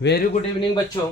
Very good evening बच्चों।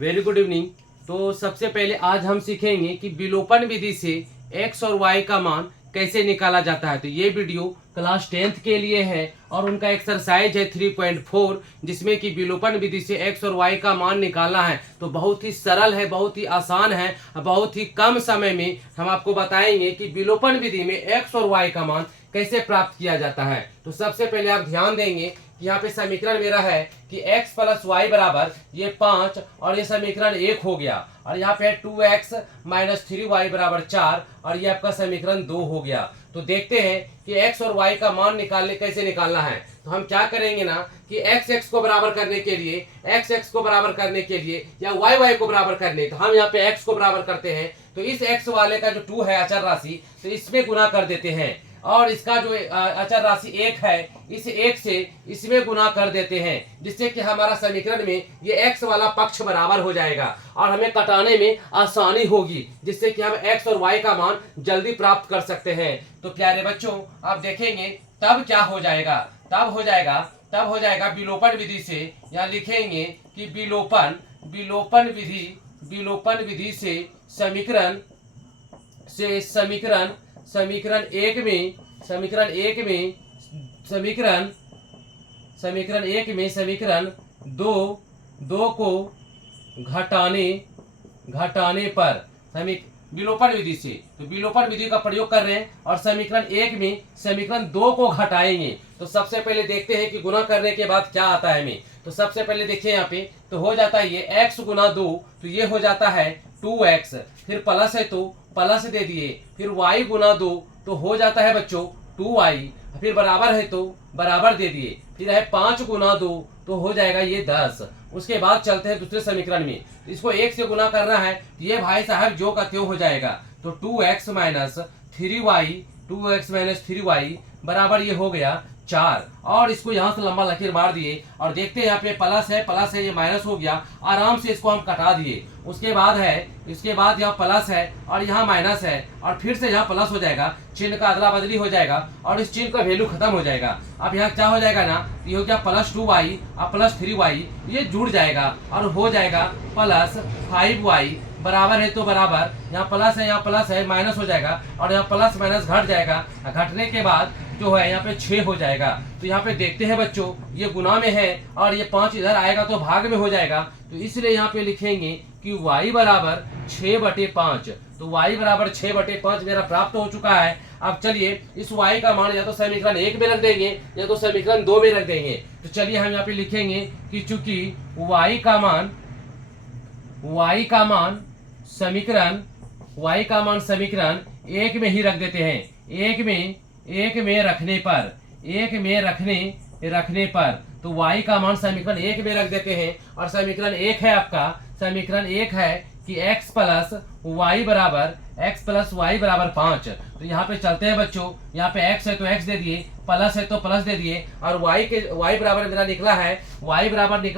Very good evening. तो सबसे पहले आज हम सीखेंगे कि विलोपन विधि से x और y का मान कैसे निकाला जाता है। तो ये वीडियो क्लास 10th के लिए है और उनका एक्सरसाइज है 3.4, जिसमें कि विलोपन विधि से x और y का मान निकालना है। तो बहुत ही सरल है, बहुत ही आसान है, बहुत ही कम समय में हम आपको बताएंगे कि विलोपन विधि में x और y का मान कैसे प्राप्त किया जाता है। तो सबसे पहले आप ध्यान देंगे कि यहाँ पे समीकरण मेरा है कि x प्लस वाई बराबर ये 5 और ये समीकरण 1 हो गया, और यहाँ पे 2x माइनस 3y बराबर 4 और ये आपका समीकरण 2 हो गया। तो देखते हैं कि x और y का मान कैसे निकालना है। तो हम क्या करेंगे ना कि x को बराबर करने के लिए, x को बराबर करने के लिए या y को बराबर करने, तो हम यहाँ पे x को बराबर करते हैं। तो इस x वाले का जो 2 है अचर राशि, तो इसमें गुना कर देते हैं, और इसका जो अचर राशि 1 है, इस 1 से इसमें गुना कर देते हैं, जिससे कि हमारा समीकरण में ये x वाला पक्ष बराबर हो जाएगा और हमें कटाने में आसानी होगी, जिससे कि हम x और y का मान जल्दी प्राप्त कर सकते हैं। तो प्यारे बच्चों, आप देखेंगे तब क्या हो जाएगा, तब हो जाएगा विलोपन विधि से, या लिखेंगे कि विलोपन विधि से समीकरण समीकरण एक में समीकरण दो को घटाने पर विलोपन विधि से, तो विलोपन विधि का प्रयोग कर रहे हैं और समीकरण 1 में समीकरण 2 को घटाएंगे। तो सबसे पहले देखते हैं कि गुना करने के बाद क्या आता है हमें। तो सबसे पहले देखिए यहाँ पे, तो हो जाता है ये x गुना 2, तो ये हो जाता है 2x, फिर प्लस है तो प्लस दे दिए, फिर y गुना 2 तो हो जाता है बच्चों 2y, फिर बराबर है तो बराबर दे दिए, फिर है 5 गुना 2 तो हो जाएगा ये 10। उसके बाद चलते हैं दूसरे समीकरण में, इसको 1 से गुना करना है, तो ये भाई साहब जो का त्यों हो जाएगा। तो 2x माइनस 3y बराबर ये हो गया 4, और इसको यहाँ से लंबा लकीर मार दिए और देखते हैं यहाँ पे प्लस है ये माइनस हो गया, आराम से इसको हम कटा दिए। उसके बाद यहाँ प्लस है और यहाँ माइनस है, और फिर से यहाँ प्लस हो जाएगा, चिन्ह का अदला बदली हो जाएगा और इस चिन्ह का वैल्यू खत्म हो जाएगा। अब यहाँ क्या हो जाएगा ना, ये हो गया प्लस 2y और प्लस 3y, ये जुड़ जाएगा और हो जाएगा प्लस 5y बराबर है तो बराबर, यहाँ प्लस है माइनस हो जाएगा और यहाँ प्लस माइनस घट जाएगा, घटने के बाद जो है यहाँ पे 6 हो जाएगा। तो यहाँ पे देखते हैं बच्चों, ये गुना में है और ये 5 इधर आएगा तो भाग में हो जाएगा, तो इसलिए यहाँ पे लिखेंगे कि y बराबर 6/5। तो y बराबर 6/5 मेरा प्राप्त हो चुका है। अब चलिए इस y का मान या तो समीकरण 1 में रख देंगे या तो समीकरण 2 में रख देंगे। तो चलिए हम यहाँ पे लिखेंगे कि चूंकि y का मान समीकरण 1 में ही रख देते हैं। एक में रखने पर तो y का मान समीकरण 1 में रख देते हैं, और समीकरण 1 है आपका, समीकरण 1 है कि x प्लस वाई बराबर 5। तो यहाँ पे चलते हैं बच्चों, यहाँ पे x है तो x दे दिए, प्लस है तो प्लस दे दिए, और y बराबर मेरा निकला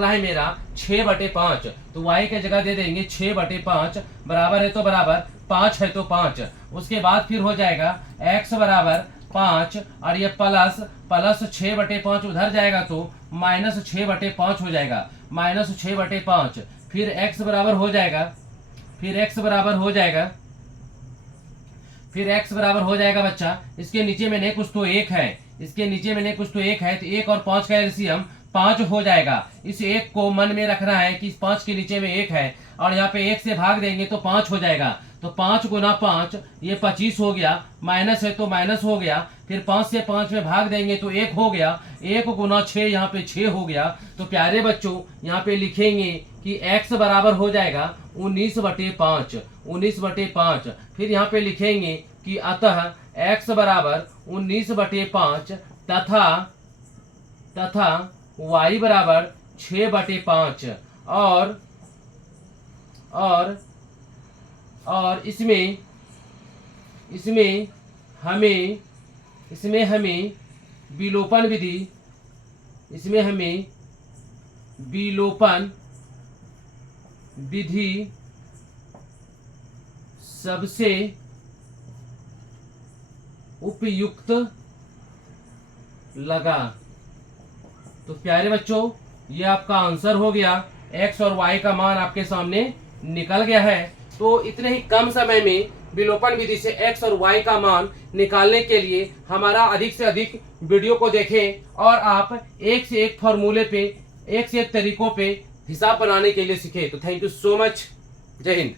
है मेरा 6/5। तो y के जगह दे देंगे 6/5, बराबर है तो बराबर, 5 है तो 5। उसके बाद फिर हो जाएगा x बराबर 5 और ये प्लस 6/5 उधर जाएगा तो माइनस 6/5 हो जाएगा, -6/5। फिर x बराबर हो जाएगा बच्चा, इसके नीचे में नहीं कुछ तो 1 है, तो 1 और 5 का एलसीएम 5 हो जाएगा। इस 1 को मन में रखना है कि इस 5 के नीचे में 1 है, और यहाँ पे 1 से भाग देंगे तो 5 हो जाएगा। तो 5 गुना 5 ये 25 हो गया, माइनस है तो माइनस हो गया, फिर 5 से 5 में भाग देंगे तो 1 हो गया, 1 गुना 6 यहाँ पे 6 हो गया। तो प्यारे बच्चों यहाँ पे लिखेंगे कि x बराबर हो जाएगा 19/5। फिर यहाँ पे लिखेंगे कि अतः x बराबर 19/5 तथा y बराबर 6/5, और इसमें हमें विलोपन विधि सबसे उपयुक्त लगा। तो प्यारे बच्चों, ये आपका आंसर हो गया। एक्स और वाई का मान आपके सामने निकल गया है। तो इतने ही कम समय में विलोपन विधि से एक्स और वाई का मान निकालने के लिए हमारा अधिक से अधिक वीडियो को देखें और आप एक से एक फॉर्मूले पे, एक से एक तरीकों पे हिसाब बनाने के लिए सीखें। तो थैंक यू सो मच। जय हिंद।